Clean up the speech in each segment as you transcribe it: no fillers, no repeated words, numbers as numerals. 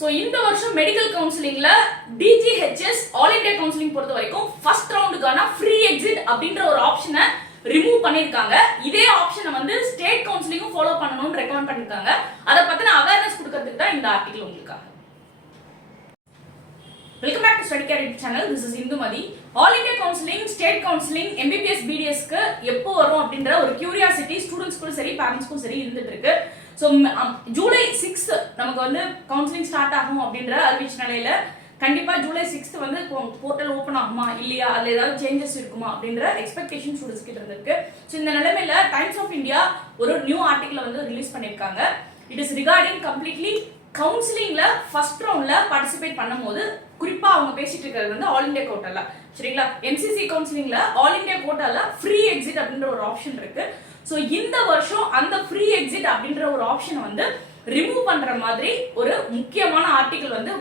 So இந்த வருஷம் medical கவுன்சிலிங்ல DGHS all India counselling பொறுத்த வரைக்கும் ஃபர்ஸ்ட் ரவுண்டுக்கான ஃப்ரீ எக்ஸிட் அப்படின்ற ஒரு ஆப்ஷனை ரிமூவ் பண்ணிருக்காங்க. இதே ஆப்ஷனை வந்து ஸ்டேட் கவுன்சிலிங்கும் ஃபாலோ பண்ணணும்னு ரெக்கமெண்ட் பண்ணிருக்காங்க. அதை பத்தின அவேர்னஸ் கொடுக்கறதுக்கு தான் இந்த ஆர்டிகல் உங்களுக்காக. Welcome back to study care channel. This is Indumathi. All India counselling, state counselling, MBBS பிடிஎஸ்க்கு எப்போ வரும் அப்படின்ற ஒரு கியூரியாசிட்டி ஸ்டூடெண்ட்ஸ்க்கும் சரி பேரண்ட்ஸ்க்கும் சரி இருந்துட்டு இருக்கு. ஸோ ஜூலை 6 நமக்கு வந்து கவுன்சிலிங் ஸ்டார்ட் ஆகும் அப்படின்ற அறிவிச்ச நிலையில கண்டிப்பா ஜூலை 6 வந்து போர்ட்டல் ஓப்பன் ஆகுமா இல்லையா, அதுல ஏதாவது சேஞ்சஸ் இருக்குமா அப்படின்ற எக்ஸ்பெக்டேஷன் ஸ்டூடெண்ட்ஸ் கிட்ட இருந்திருக்கு. ஸோ இந்த நிலைமையில டைம்ஸ் ஆஃப் இந்தியா ஒரு நியூ ஆர்டிகல் வந்து ரிலீஸ் பண்ணிருக்காங்க. இட் இஸ் ரிகார்டிங் கம்ப்ளீட்லி கவுன்சிலிங்ல ஃபர்ஸ்ட் ரவுண்ட்ல பார்ட்டிசிபேட் பண்ணும்போது குறிப்பா அவங்க பேசிட்டு இருக்கிறது வந்து ஆல் இந்தியா கோட்டால, சரிங்களா? எம்சிசி கவுன்சிலிங்ல ஆல் இந்தியா கோட்டால ஃப்ரீ எக்ஸிட் அப்படின்ற ஒரு ஆப்ஷன் இருக்கு. ஸோ இந்த வருஷம் அந்த ஃப்ரீ எக்ஸிட் அப்படின்ற ஒரு ஆப்ஷனை வந்து ரிமூவ் பண்ற மாதிரி ஒரு முக்கியமான ஆர்டிகல் வந்து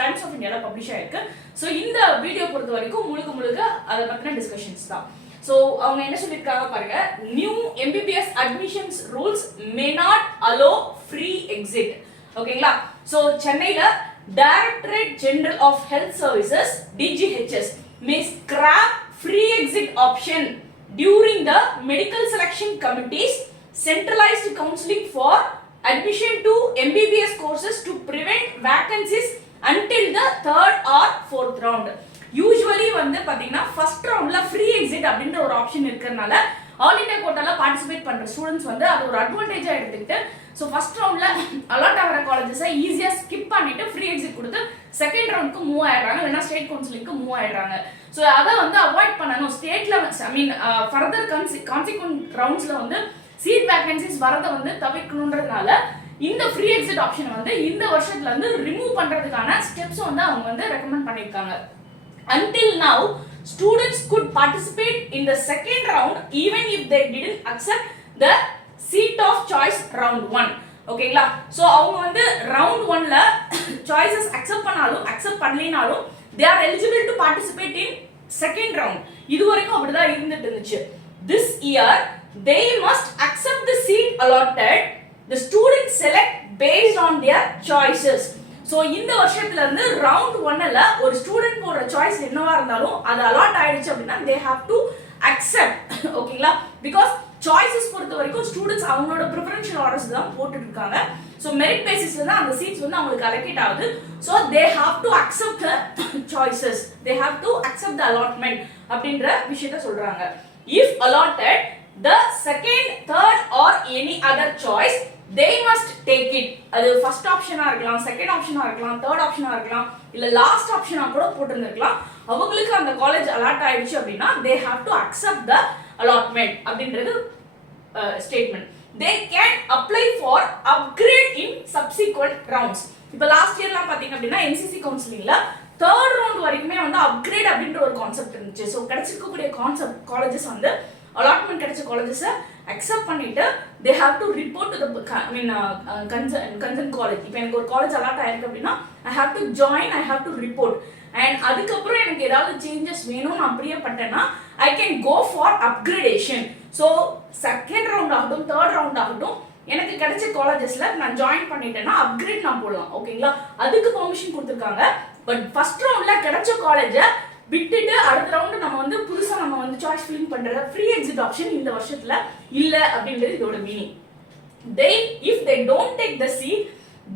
டைம்ஸ் ஆஃப் இந்தியால பப்ளிஷ் ஆயிருக்கு. ஸோ இந்த வீடியோ பொறுத்த வரைக்கும் முழுக்க அதை பத்தின டிஸ்கஷன்ஸ் தான். ஸோ அவங்க என்ன சொல்லியிருக்காங்க பாருங்க. New MBBS admissions rules may not allow free exit. ஓகேங்களா? ஸோ சென்னையில directorate general of health services DGHS may scrap free exit option during the medical selection committees centralized counseling for admission to MBBS courses to prevent vacancies until the third or fourth round. Usually வந்து பாத்தீங்கன்னா first ரவுண்ட்ல free exit அப்படின்ற ஒரு option இருக்கிறதுனால all India கோட்டால participate பண்ற students வந்து அது ஒரு அட்வான்டேஜா எடுத்துக்கிட்டு ஸோ ஃபர்ஸ்ட் ரவுண்ட்ல அலாட் ஆகிற காலேஜஸை ஈஸியா ஸ்கிப் பண்ணிட்டு ஃப்ரீ எக்ஸிட் கொடுத்து செகண்ட் ரவுண்டுக்கு மூவ் ஆயிடுறாங்க, இல்லைன்னா ஸ்டேட் கவுன்சிலிங்க்கு மூவ் ஆயிடுறாங்க. ஸோ அதை வந்து அவாய்ட் பண்ணணும். ஸ்டேட்ல ஐ மீன் ஃபர்தர் கான்சிக்வென்ட் ரவுண்ட்ஸ்ல வந்து சீட் வேகன்சிஸ் வரதை வந்து தவிர்க்கணுன்றதுனால இந்த ஃப்ரீ எக்ஸிட் ஆப்ஷன் வந்து இந்த வருஷத்துல இருந்து ரிமூவ் பண்றதுக்கான ஸ்டெப்ஸ் வந்து அவங்க வந்து ரெக்கமெண்ட் பண்ணிருக்காங்க. Until now, students could participate in the second round even if they didn't accept the seat of choice round 1. ஓகேங்களா? சோ அவங்க வந்து round 1ல choices accept பண்ணாலும் accept பண்ணலனாலும் they are eligible to participate in second round. இது வரைக்கும் அப்படிதான் இருந்துட்டு இருந்துச்சு. This year they must accept the seat allotted. The students select based on their choices. So இந்த வருஷத்துல இருந்து ரவுண்ட் 1ல ஒரு ஸ்டூடெண்ட் போடுற சாய்ஸ் என்னவா இருந்தாலும் அது அலாட் ஆயிடுச்சு அப்படின்னா they have to accept. ஓகேங்களா? பிகாஸ் சாய்ஸஸ் பொறுத்த வரைக்கும் ஸ்டூடெண்ட்ஸ் அவங்களோட ப்ரிஃபரன்ஷியல் ஆர்டர்ஸ் தான் போட்டுட்டு இருக்காங்க. சோ மெரிட் பேசிஸ்ல தான் அந்த சீட்ஸ் வந்து அவங்களுக்கு அலோகேட் ஆகுது. So they have to accept the choices, they have to accept the allotment அப்படின்ற விஷயத்தை சொல்றாங்க. If allotted the second, third or any other choice, they must take it. அது ஃபர்ஸ்ட் ஆப்ஷனா இருக்கலாம், செகண்ட் ஆப்ஷனா இருக்கலாம், தேர்ட் ஆப்ஷனா இருக்கலாம், இல்ல லாஸ்ட் ஆப்ஷனா கூட போட்டுருந்திருக்கலாம். அவங்களுக்கு அந்த காலேஜ் அலாட் ஆயிடுச்சு அப்படின்னா they have to accept the allotment அப்படின்றது statement. they can apply for upgrade in subsequent rounds. இப்போ லாஸ்ட் இயர்லாம் பாத்தீங்க அப்படின்னா என்சிசி கவுன்சிலிங்ல தேர்ட் ரவுண்ட் வரைக்குமே வந்து அப்கிரேட் அப்படின்ற ஒரு கான்செப்ட் இருந்துச்சு. ஸோ கிடைச்சிருக்கக்கூடிய கான்செப்ட் காலேஜஸ் வந்து அலாட்மெண்ட் கிடைச்ச காலேஜஸை அக்செப்ட் பண்ணிட்டு they have to report to the concerned college. இப்போ எனக்கு ஒரு காலேஜ் அலாட் ஆயிருக்கு அப்படின்னா I have to join, I have to report. and அதுக்கப்புறம் எனக்கு ஏதாவது சேஞ்சஸ் வேணும் நான் பிரியப்பட்டேன்னா I can go for upgradation. So second round ஆகட்டும் தேர்ட் ரவுண்ட் ஆகட்டும் எனக்கு கிடைச்ச காலேஜஸ்ல நான் ஜாயின் பண்ணிட்டேன்னா அப்கிரேட் நான் போடலாம். ஓகேங்களா? அதுக்கு பெர்மிஷன் கொடுத்துருக்காங்க. பட் ஃபர்ஸ்ட் ரவுண்ட்ல கிடைச்ச காலேஜை விட்டுட்டு அடுத்த ரவுண்ட் நம்ம வந்து புதுசா நம்ம வந்து சாய்ஸ் ஃபில்லிங் பண்ற ஃப்ரீ எக்ஸிட் ஆப்ஷன் இந்த வருஷத்துல இல்ல அப்படின்றது இதோட meaning. if they don't take the seat,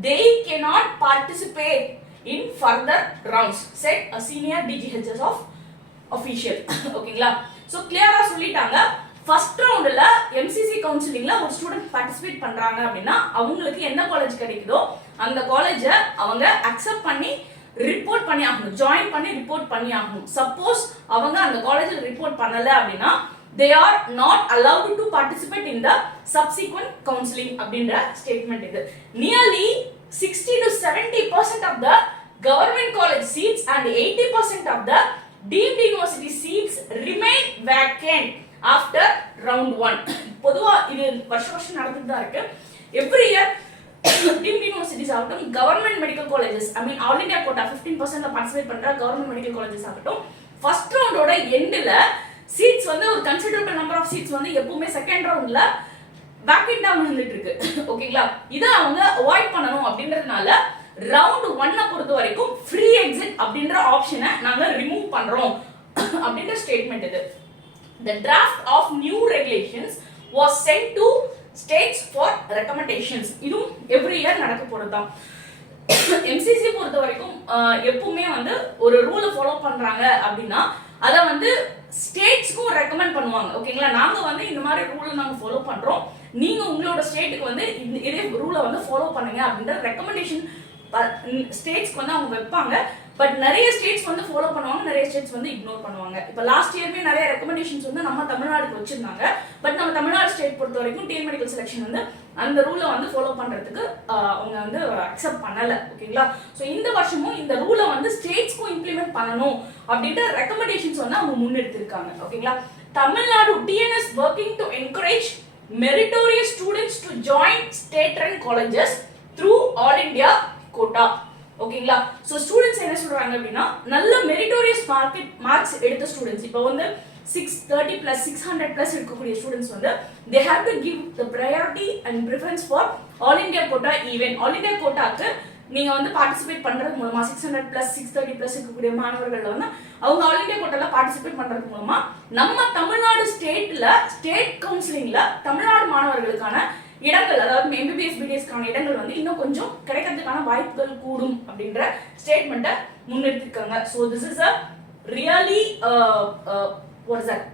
they cannot participate in further rounds, said a senior DGHS of official. ஓகேங்களா? சோ கிளியரா சொல்லிட்டாங்க. ஃபர்ஸ்ட் ரவுண்ட்ல எம்சிசி கவுன்சிலிங்ல ஒரு ஸ்டூடெண்ட் பார்ட்டிசிபேட் பண்றாங்க அப்படின்னா அவங்களுக்கு என்ன காலேஜ் கிடைக்குதோ அந்த காலேஜை அவங்க அக்செப்ட் பண்ணி ரிப்போர்ட் பண்ணி ஆகணும், ஜாயின் பண்ணி ரிப்போர்ட் பண்ணி ஆகணும். சப்போஸ் அவங்க அந்த காலேஜ்ல ரிப்போர்ட் பண்ணல அப்படின்னா they are not allowed to participate in the subsequent counseling அப்படின்ற ஸ்டேட்மெண்ட் இது. Nearly 60 to 70% of the government college seats and 80% of the deemed university seats remain vacant after round 1. பொதுவா இது வருஷம் நடந்துட்டு தான் இருக்கு. every year deemed universities ஆகட்டும், government medical colleges I mean all India quota 15% participate பண்ற government medical colleges ஆகட்டும் first ரவுண்டோட எண்ட்ல சீட்ஸ் வந்து ஒரு கன்சிடரபிள் நம்பர் ஆஃப் சீட்ஸ் வந்து எப்பவுமே செகண்ட் ரவுண்ட்ல வேக்கன்ட்டா விழுந்துட்டு இருக்கு. ஓகேங்களா? இதை அவங்க அவாய்ட் பண்ணணும் அப்படின்றதுனால ரவுண்ட் 1 பொறுத்த வரைக்கும் ஃப்ரீ எக்ஸிட் அப்படின்ற ஆப்ஷனை நாங்க ரிமூவ் பண்றோம் அப்படின்ற ஸ்டேட்மெண்ட் இது. The draft of new regulations was sent to states for recommendations. இதுவும் எவ்ரி இயர் நடக்க போறதுதான். MCC பொறுத்த வரைக்கும் எப்பவுமே வந்து ஒரு ரூலை ஃபாலோ பண்றாங்க அப்படின்னா அதை வந்து ஸ்டேட்ஸ்க்கும் ரெக்கமெண்ட் பண்ணுவாங்க. ஓகேங்களா, நாங்க வந்து இந்த மாதிரி ரூலை நாங்க ஃபாலோ பண்றோம், நீங்க உங்களோட ஸ்டேட்டுக்கு வந்து இதே ரூலை வந்து ஃபாலோ பண்ணுங்க அப்படின்ற ரெக்கமெண்டேஷன் ஸ்டேட்ஸ்க்கு வந்து அவங்க வைப்பாங்க. பட் நிறைய ஸ்டேட்ஸ் வந்து ஃபாலோ பண்ணுவாங்க, நிறைய ஸ்டேட்ஸ் வந்து இக்னோர் பண்ணுவாங்க. இப்போ லாஸ்ட் இயர்மே நிறைய ரெக்கமெண்டேஷன்ஸ் வந்து நம்ம தமிழ்நாடுக்கு வச்சிருந்தாங்க. பட் நம்ம தமிழ்நாடு ஸ்டேட் பொறுத்த வரைக்கும் டிஎன் மெடிக்கல் செலெக்ஷன் வந்து அந்த ரூலை வந்து ஃபாலோ பண்றதுக்கு அவங்க வந்து அக்செப்ட் பண்ணல. ஓகேங்களா, ஸோ இந்த வருஷமும் இந்த ரூலை வந்து ஸ்டேட்ஸ்க்கும் இம்ப்ளிமெண்ட் பண்ணணும் அப்படின்ற ரெக்கமெண்டேஷன்ஸ் வந்து அவங்க முன்னெடுத்திருக்காங்க. ஓகேங்களா, Tamil Nadu DNS working to encourage meritorious students to join state run colleges through all India quota. ஓகேங்களா, சோ ஸ்டூடண்ட்ஸ் என்ன சொல்றாங்க அப்படின்னா நல்ல மெரிட்டோரியஸ் மார்க்ஸ் எடுத்த ஸ்டூடண்ட்ஸ் இப்போ வந்து 630 plus 600 plus இருக்கக்கூடிய ஸ்டூடண்ட்ஸ் வந்து they have to give the priority and preference for all India quota event. all India quotaக்கு நீங்க வந்து பார்ட்டிசிபேட் பண்றது மூலமா 600 plus 630 plus இருக்கக்கூடிய மாணவர்கள் வந்து அவங்க ஆல் இந்தியா கோட்டால பார்ட்டிசிபேட் பண்றது மூலமா நம்ம தமிழ்நாடு ஸ்டேட் கவுன்சிலிங்ல தமிழ்நாடு மாணவர்களுக்கான இடங்கள், அதாவது MBBS BDSக்கான இடங்கள் வந்து இன்னும் கொஞ்சம் கிடைக்கிறதுக்கான வாய்ப்புகள் கூடும் அப்படின்ற ஸ்டேட்மெண்ட்டை முன்னெடுத்திருக்காங்க. So this is a really what is that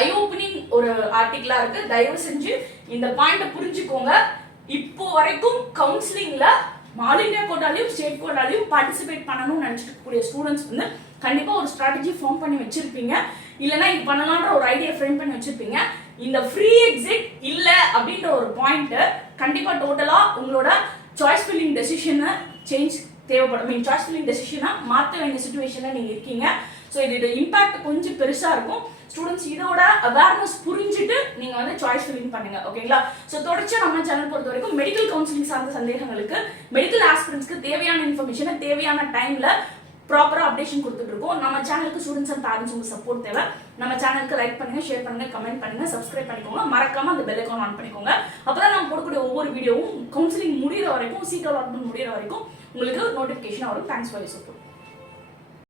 I opening ஒரு ஆர்டிகிளா இருக்கு. தயவு செஞ்சு இந்த பாயிண்ட புரிஞ்சுக்கோங்க. இப்போ வரைக்கும் கவுன்சிலிங்ல ஆல் இந்தியா கோட்டாலையும் ஸ்டேட் கோட்டாலையும் பார்ட்டிசிபேட் பண்ணணும்னு நினைச்சிட்டு கூடிய ஸ்டூடெண்ட்ஸ் வந்து கண்டிப்பா ஒரு ஸ்ட்ராட்டஜி ஃபார்ம் பண்ணி வச்சிருப்பீங்க, இல்லைன்னா இது பண்ணலான்ற ஒரு ஐடியா ஃப்ரேம் பண்ணி வச்சிருப்பீங்க. இந்த ஃப்ரீ எக்ஸிட் இல்ல அப்படின்ற ஒரு பாயிண்ட் கண்டிப்பா டோட்டலா உங்களோட சாய்ஸ் ஃபில்லிங் டெசிஷனை சேஞ்ச் தேவைப்படும். மீன் சாய்ஸ் ஃபில்லிங் டெசிஷனை மாற்ற வேண்டிய சுச்சுவேஷன்ல நீங்க இருக்கீங்க. ஸோ இதோட இம்பாக்ட் கொஞ்சம் பெருசா இருக்கும். ஸ்டூடெண்ட்ஸ் இதோட அவேர்னஸ் புரிஞ்சுட்டு நீங்க வந்து சாய்ஸ் ஃபில்லிங் பண்ணுங்க. ஓகேங்களா, ஸோ தொடர்ச்சியா நம்ம சேனல் பொறுத்த வரைக்கும் மெடிக்கல் கவுன்சிலிங் சார்ந்த சந்தேகங்களுக்கு மெடிக்கல் ஆஸ்பிரன்ஸ்க்கு தேவையான இன்ஃபர்மேஷனை தேவையான டைம்ல ப்ராப்பரா அப்டேஷன் கொடுத்துட்டு இருக்கோம். நம்ம சேனலுக்கு ஸ்டூடெண்ட்ஸ் அண்ட் பேரண்ட்ஸ் உங்க சப்போர்ட் தேவை. நம்ம சேனலுக்கு லைக் பண்ணுங்க, ஷேர் பண்ணுங்க, கமெண்ட் பண்ணுங்க, சப்ஸ்கிரைப் பண்ணிக்கோங்க. மறக்காம அந்த பெல் ஐகான் ஆன் பண்ணிக்கோங்க. அப்பதான் நம்ம போடக்கூடிய ஒவ்வொரு வீடியோவும் கவுன்சிலிங் முடிகிற வரைக்கும், சீட் அலாட்மெண்ட் முடிகிற வரைக்கும் உங்களுக்கு நோட்டிபிகேஷன் வரும். Thanks for your support.